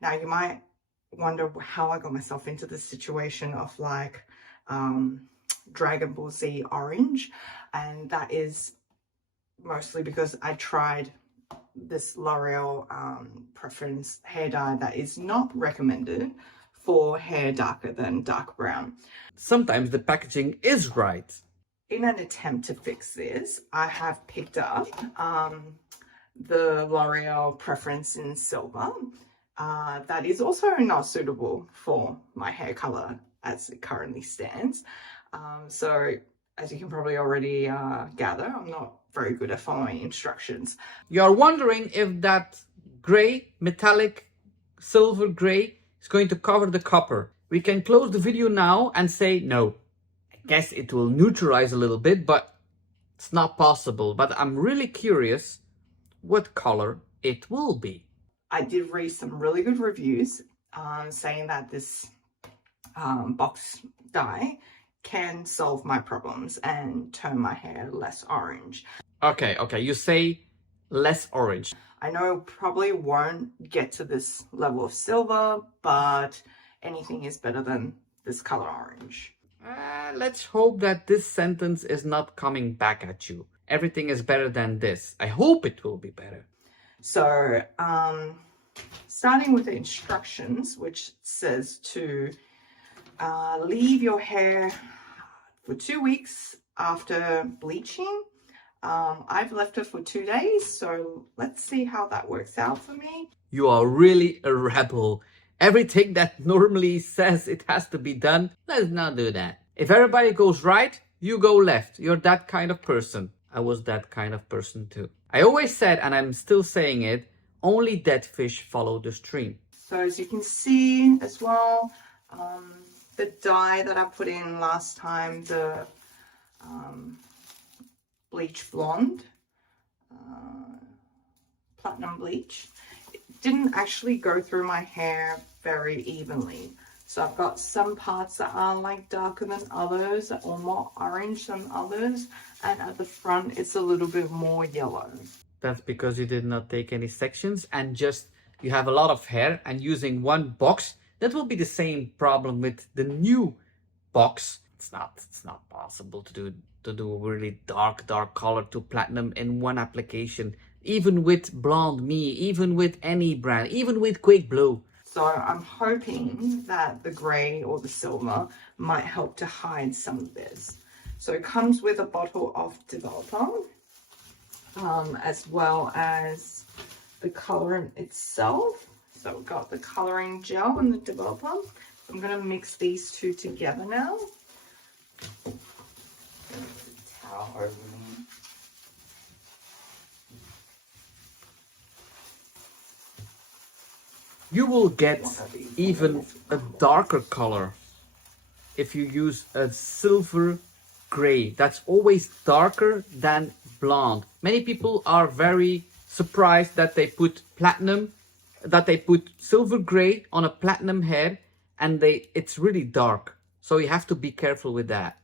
Now you might wonder how I got myself into this situation of like Dragon Ball Z orange, and that is mostly because I tried this L'Oreal Préférence hair dye that is not recommended for hair darker than dark brown. Sometimes the packaging is right. In an attempt to fix this, I have picked up the L'Oreal Préférence in Silver. That is also not suitable for my hair color as it currently stands. So as you can probably already gather, I'm not very good at following instructions. You're wondering if that gray, metallic, silver gray is going to cover the copper. We can close the video now and say no. I guess it will neutralize a little bit, but it's not possible. But I'm really curious what color it will be. I did read some really good reviews saying that this box dye can solve my problems and turn my hair less orange. Okay, you say less orange. I know probably won't get to this level of silver, but anything is better than this color orange. Let's hope that this sentence is not coming back at you. Everything is better than this. I hope it will be better. So, starting with the instructions, which says to leave your hair for 2 weeks after bleaching. I've left it for 2 days, so let's see how that works out for me. You are really a rebel. Everything that normally says it has to be done, let's not do that. If everybody goes right, you go left. You're that kind of person. I was that kind of person too. I always said, and I'm still saying it, only dead fish follow the stream. So as you can see as well, the dye that I put in last time, the Bleach Blonde, Platinum Bleach, it didn't actually go through my hair very evenly. So I've got some parts that are like darker than others or more orange than others, and at the front it's a little bit more yellow. That's because you did not take any sections and just you have a lot of hair, and using one box, that will be the same problem with the new box. It's not possible to do a really dark color to platinum in one application, even with Blonde Me, even with any brand, even with Quick Blue. So I'm hoping that the gray or the silver might help to hide some of this. So it comes with a bottle of developer, as well as the colorant itself. So we've got the coloring gel and the developer. I'm going to mix these two together now. Towel over me. You will get even a darker color if you use a silver gray. That's always darker than blonde. Many people are very surprised that they put silver gray on a platinum hair and it's really dark. So you have to be careful with that.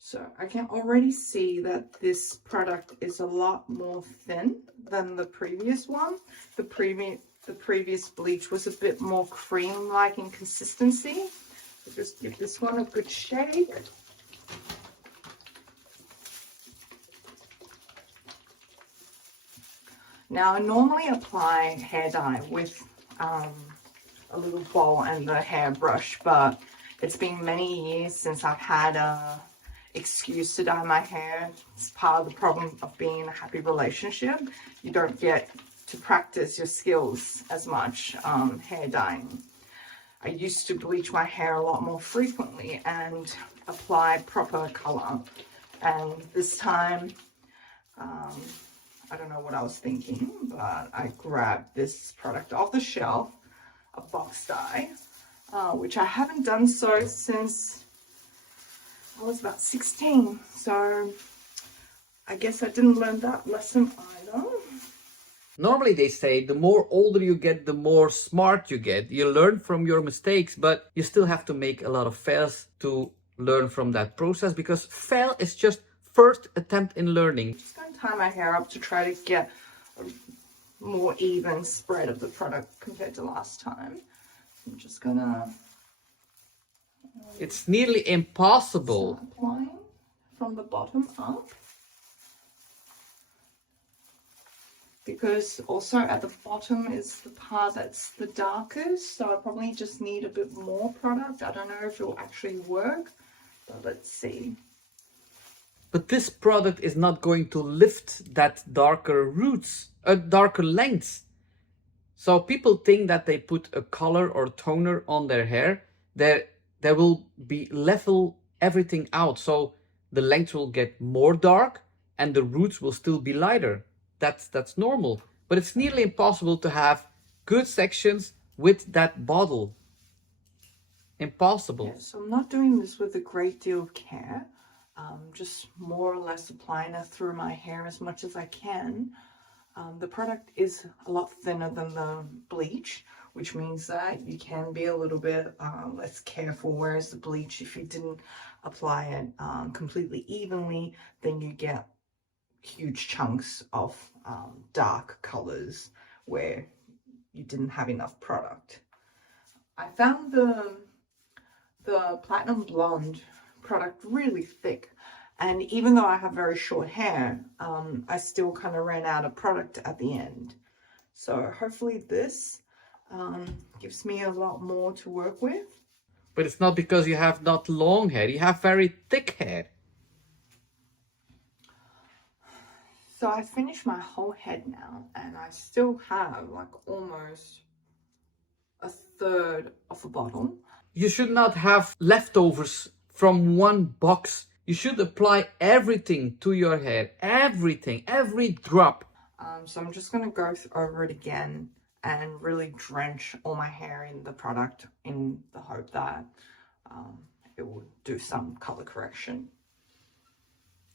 So I can already see that this product is a lot more thin than the previous one. The previous bleach was a bit more cream-like in consistency. So just give this one a good shake. Now I normally apply hair dye with a little bowl and the hairbrush, but it's been many years since I've had a excuse to dye my hair. It's part of the problem of being in a happy relationship. You don't get to practice your skills as much hair dyeing. I used to bleach my hair a lot more frequently and apply proper color, and this time I don't know what I was thinking, but I grabbed this product off the shelf, a box dye, which I haven't done so since I was about 16. So I guess I didn't learn that lesson either. Normally they say the more older you get, the more smart you get. You learn from your mistakes, but you still have to make a lot of fails to learn from that process, because fail is just first attempt in learning. I'm just going to tie my hair up to try to get a more even spread of the product compared to last time. I'm just gonna... It's nearly impossible. Start applying from the bottom up. Because also at the bottom is the part that's the darkest, so I probably just need a bit more product. I don't know if it will actually work, but let's see. But this product is not going to lift that darker roots, darker lengths. So people think that they put a color or toner on their hair, they will be level everything out. So the length will get more dark and the roots will still be lighter. That's normal. But it's nearly impossible to have good sections with that bottle. Impossible. Yeah, so I'm not doing this with a great deal of care. Just more or less applying it through my hair as much as I can. The product is a lot thinner than the bleach, which means that you can be a little bit less careful, whereas the bleach, if you didn't apply it completely evenly, then you get huge chunks of dark colors where you didn't have enough product. I found the Platinum Blonde product really thick, and even though I have very short hair, I still kind of ran out of product at the end. So hopefully this gives me a lot more to work with. But it's not because you have not long hair, you have very thick hair. So I finished my whole head now, and I still have like almost a third of a bottle. You should not have leftovers from one box. You should apply everything to your hair, everything, every drop. So I'm just going to go over it again and really drench all my hair in the product in the hope that it will do some color correction.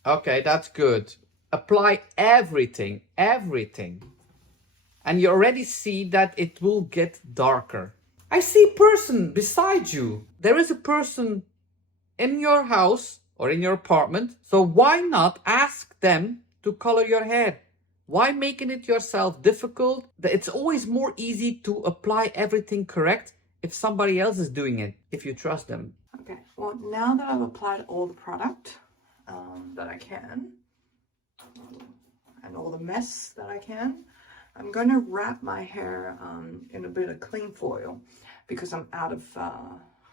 Okay, that's good. Apply everything, everything. And you already see that it will get darker. I see a person beside you. There is a person in your house or in your apartment. So why not ask them to color your hair? Why making it yourself difficult? It's always more easy to apply everything correct if somebody else is doing it, if you trust them. Okay, well, now that I've applied all the product that I can, and all the mess that I can, I'm going to wrap my hair in a bit of clean foil because I'm out of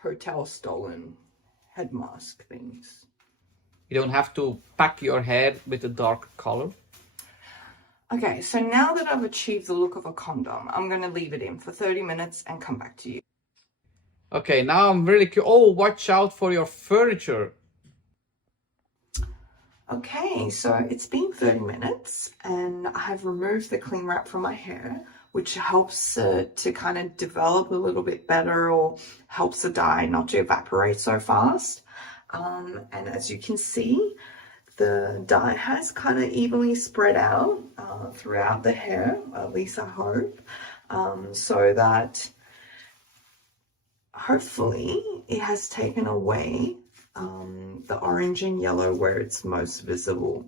hotel stolen head mask things. You don't have to pack your hair with a dark color. Okay, so now that I've achieved the look of a condom, I'm going to leave it in for 30 minutes and come back to you. Okay, now I'm really curious. Oh, watch out for your furniture. Okay, so it's been 30 minutes and I've removed the cling wrap from my hair, which helps to kind of develop a little bit better, or helps the dye not to evaporate so fast. And as you can see, the dye has kind of evenly spread out throughout the hair, at least I hope, so that hopefully it has taken away the orange and yellow where it's most visible.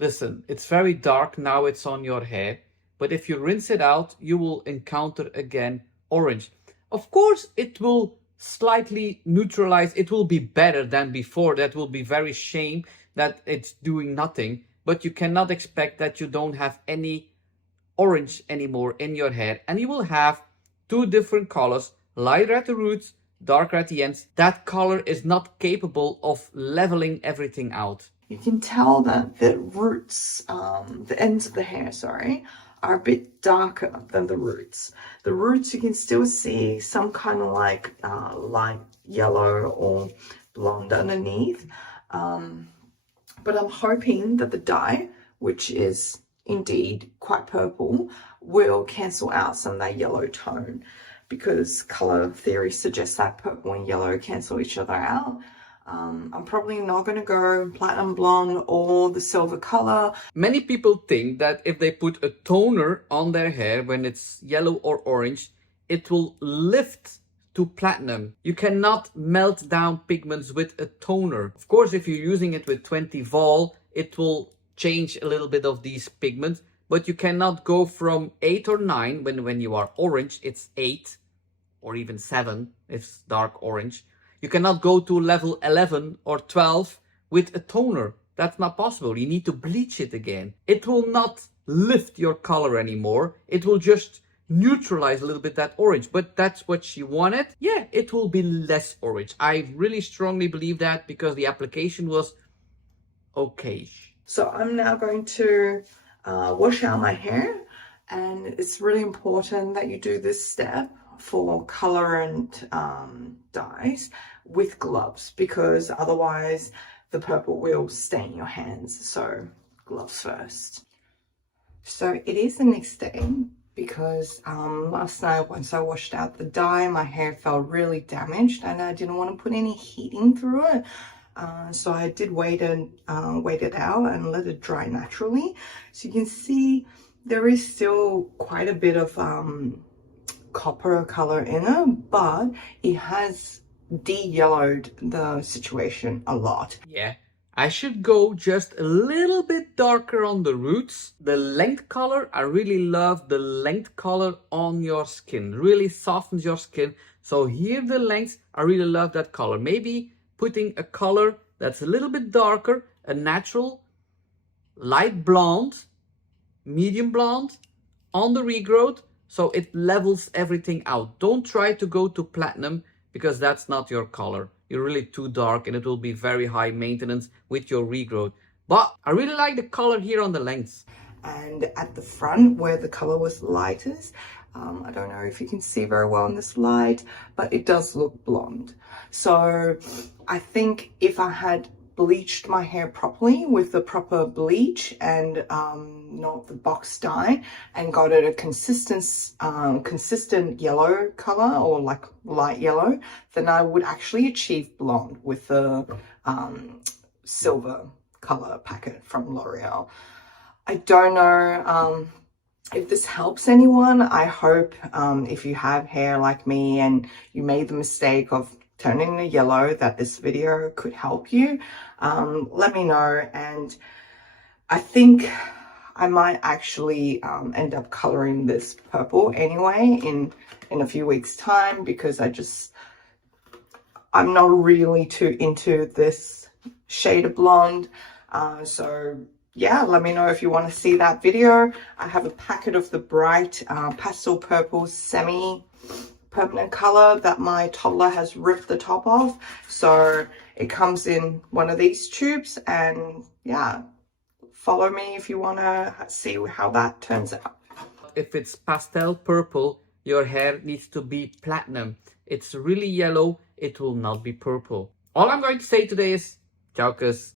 Listen, it's very dark now, it's on your hair, but if you rinse it out, you will encounter again orange. Of course, it will slightly neutralize, it will be better than before. That will be very shame that it's doing nothing, but you cannot expect that you don't have any orange anymore in your hair, and you will have two different colors, lighter at the roots, darker at the ends. That color is not capable of leveling everything out. You can tell that the roots, the ends of the hair, sorry, are a bit darker than the roots. The roots, you can still see some kind of like light yellow or blonde underneath. But I'm hoping that the dye, which is indeed quite purple, will cancel out some of that yellow tone, because color theory suggests that purple and yellow cancel each other out. I'm probably not going to go platinum blonde or the silver color. Many people think that if they put a toner on their hair when it's yellow or orange, it will lift to platinum. You cannot melt down pigments with a toner. Of course, if you're using it with 20 vol, it will change a little bit of these pigments, but you cannot go from 8 or 9 when you are orange. It's 8 or even 7 if it's dark orange. You cannot go to level 11 or 12 with a toner. That's not possible. You need to bleach it again. It will not lift your color anymore. It will just neutralize a little bit that orange, but that's what she wanted. Yeah, it will be less orange. I really strongly believe that because the application was okay. So I'm now going to wash out my hair, and it's really important that you do this step for colorant dyes with gloves, because otherwise the purple will stain your hands. So gloves first. So it is the next day, because last night once I washed out the dye, my hair felt really damaged and I didn't want to put any heating through it. So I did wait it out and let it dry naturally. So you can see there is still quite a bit of copper color in it, but it has de-yellowed the situation a lot. Yeah, I should go just a little bit darker on the roots. The length color, I really love the length color on your skin. Really softens your skin. So here the length, I really love that color. Maybe putting a color that's a little bit darker, a natural light blonde, medium blonde on the regrowth, so it levels everything out. Don't try to go to platinum because that's not your color. You're really too dark and it will be very high maintenance with your regrowth. But I really like the color here on the lengths. And at the front where the color was lightest, I don't know if you can see very well in this light, but it does look blonde. So I think if I had bleached my hair properly with the proper bleach and not the box dye, and got it a consistent yellow color, or like light yellow, then I would actually achieve blonde with the silver color packet from L'Oreal. I don't know if this helps anyone. I hope if you have hair like me and you made the mistake of turning to yellow, that this video could help you. Let me know, and I think I might actually end up coloring this purple anyway in a few weeks time, because I'm not really too into this shade of blonde. So yeah, let me know if you want to see that video. I have a packet of the bright pastel purple semi-permanent color that my toddler has ripped the top off. So it comes in one of these tubes, and yeah, follow me if you want to see how that turns out. If it's pastel purple, your hair needs to be platinum. It's really yellow, it will not be purple. All I'm going to say today is, ciao, kus.